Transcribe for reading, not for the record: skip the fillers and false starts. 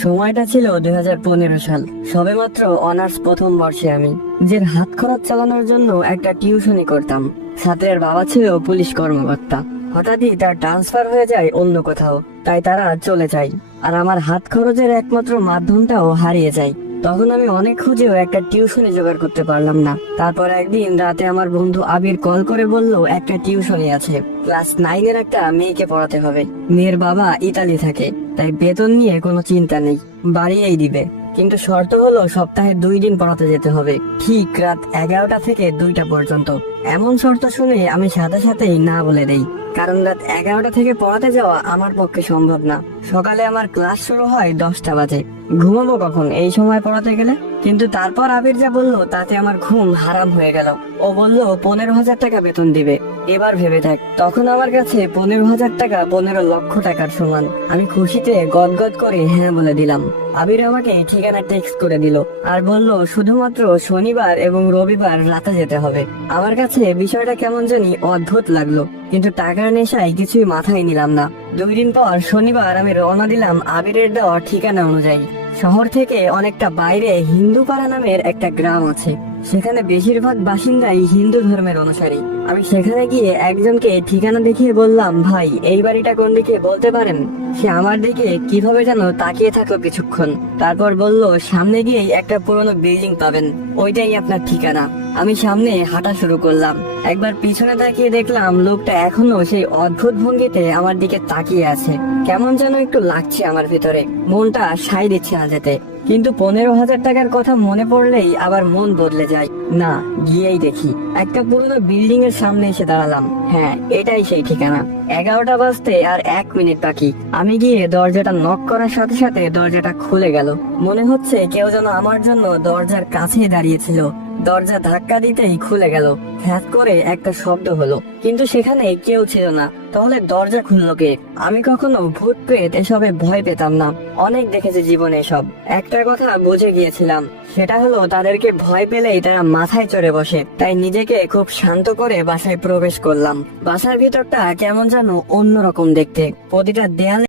সময়টা ছিল 2015 সাল। সবেমাত্র অনার্স প্রথম বর্ষে আমি নিজের হাত খরচ চালানোর জন্য একটা টিউশনি করতাম। ছাত্রের বাবা ছিল পুলিশ কর্মকর্তা। হঠাৎই তার ট্রান্সফার হয়ে যায় অন্য কোথাও, তাই তারা চলে যায় আর আমার হাত খরচের একমাত্র মাধ্যমটাও হারিয়ে যায়। তখন আমি অনেক খুঁজেও একটা টিউশনি জোগাড় করতে পারলাম না। তারপর একদিন রাতে আমার বন্ধু আবির কল করে বলল একটা টিউশনি আছে, ক্লাস 9-এর একটা মেয়েকে পড়াতে হবে। মেয়ের বাবা ইতালি থাকে, তাই বেতন নিয়ে কোনো চিন্তা নেই, বাড়িয়েই দিবে। কিন্তু শর্ত হলো সপ্তাহে 2 দিন পড়াতে যেতে হবে, ঠিক রাত 11টা থেকে 2টা পর্যন্ত। এমন শর্ত শুনে আমি সাথে সাথেই না বলে দেই, কারণ রাত 11টা থেকে পড়াতে যাওয়া আমার পক্ষে সম্ভব না। সকালে আমার ক্লাস শুরু হয় 10টা বাজে। ঘুমাবো কখন এই সময় পড়াতে গেলে? কিন্তু তারপর আবির যা বললো তাতে আমার ঘুম হারাম হয়ে গেল। ও বলল 15,000 টাকা বেতন দিবে। এবার ভেবে থাক, তখন আমার কাছে 15,000 টাকা 15 লক্ষ টাকার সমান। আমি খুশিতে গদগদ করে হ্যাঁ বলে দিলাম। আবির আমাকে ঠিকানা টেক্সট করে দিল আর বলল শুধুমাত্র শনিবার এবং রবিবার রাতে যেতে হবে। আমার কাছে বিষয়টা কেমন জানি অদ্ভুত লাগলো, কিন্তু টাকার নেশায় কিছুই মাথায় নিলাম না। 2 দিন পর শনিবার আমি রওনা দিলাম আবিরের দেওয়া ঠিকানা অনুযায়ী। শহর থেকে অনেকটা বাইরে হিন্দুপাড়া নামের একটা গ্রাম আছে। সেখানে বেশিরভাগ বাসিন্দাই হিন্দু ধর্মের অনুসারী। আমি সেখানে গিয়ে একজনকে ঠিকানা দেখিয়ে বললাম, ভাই এই বাড়িটা কোন দিকে বলতে পারেন? সে আমার দিকে কিভাবে যেন তাকিয়ে থাকলো কিছুক্ষণ, তারপর বলল সামনে গিয়েই একটা পুরনো বিল্ডিং পাবেন, ওইটাই আপনার ঠিকানা। আমি সামনে হাঁটা শুরু করলাম। একবার পিছনে তাকিয়ে দেখলাম লোকটা এখনো সেই অদ্ভুত ভঙ্গিতে আমার দিকে তাকিয়ে আছে। কেমন যেন একটু লাগছে আমার ভিতরে, মনটা সাই দিচ্ছে না যেতে। কিন্তু 15,000 টাকার কথা মনে পড়লেই আবার মন বদলে যায়। না, গিয়েই দেখি। একটা পুরোনো বিল্ডিং এর সামনে এসে দাঁড়ালাম। হ্যাঁ, এটাই সেই ঠিকানা। 11টা বাজতে আর 1 মিনিট বাকি। আমি গিয়ে দরজাটা নক করার সাথে সাথে দরজাটা খুলে গেল। মনে হচ্ছে কেউ যেন আমার জন্য দরজার কাছেই দাঁড়িয়েছিল। দরজা ধাক্কা দিতেই খুলে গেল। হ্যাঁ করে একটা শব্দ হলো, কিন্তু সেখানে কেউ ছিল না। তাহলে দরজা খুললো কে? আমি কখনো ভূত প্রেত এসবে ভয় পেতাম না, অনেক দেখেছি জীবনে এসব। একটা কথা বুঝে গিয়েছিলাম, সেটা হলো তাদেরকে ভয় পেলেই তারা মাথায় চড়ে বসে। তাই নিজেকে খুব শান্ত করে বাসায় প্রবেশ করলাম। বাসার ভিতরটা কেমন যেন অন্যরকম দেখতে। প্রতিটা দেয়ালে